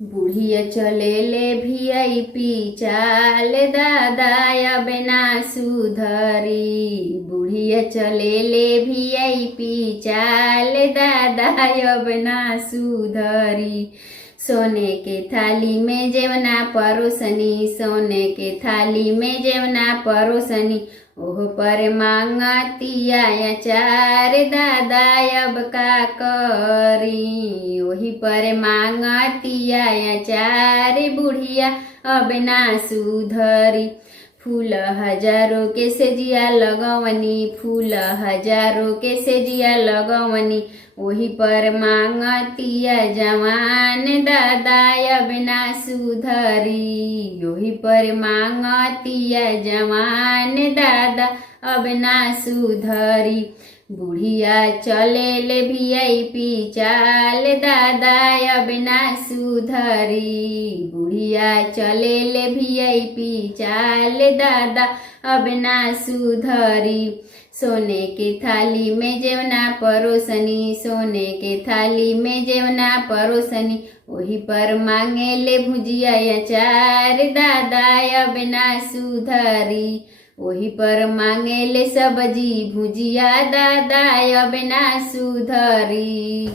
बुढ़िया चले ले वीआईपी चाल दादा अब ना सुधरी। बुढ़िया चले ले वीआईपी चाल दादा अब ना सुधरी। सोने के थाली में जेवना परोसनी, सोने के थाली में जेवना परोसनी, ओह पर मांगतिया अचार दादा अब का करी। ओही पर मांगतिया अचार बुढ़िया अब ना सुधरी। फूल हजारों के सेजिया लगवनी, फूल हजारों के सेजिया लगवनी, वही पर मांगतिया जवान दादा अब ना सुधरी। वही पर मांगतिया जवान दादा अब ना सुधरी। बुढ़िया चले ले वीआईपी चाल दादा अब ना सुधरी। बुढ़िया चले ले वीआईपी चाल दादा अब ना सुधरी। सोने के थाली में जेवना परोसनी, सोने के थाली में जेवना परोसनी, वही पर मांगे ले भुजिया अचार दादा अब ना सुधरी। वही पर मांगे ले सब्जी भुजिया दादा अब ना सुधरी।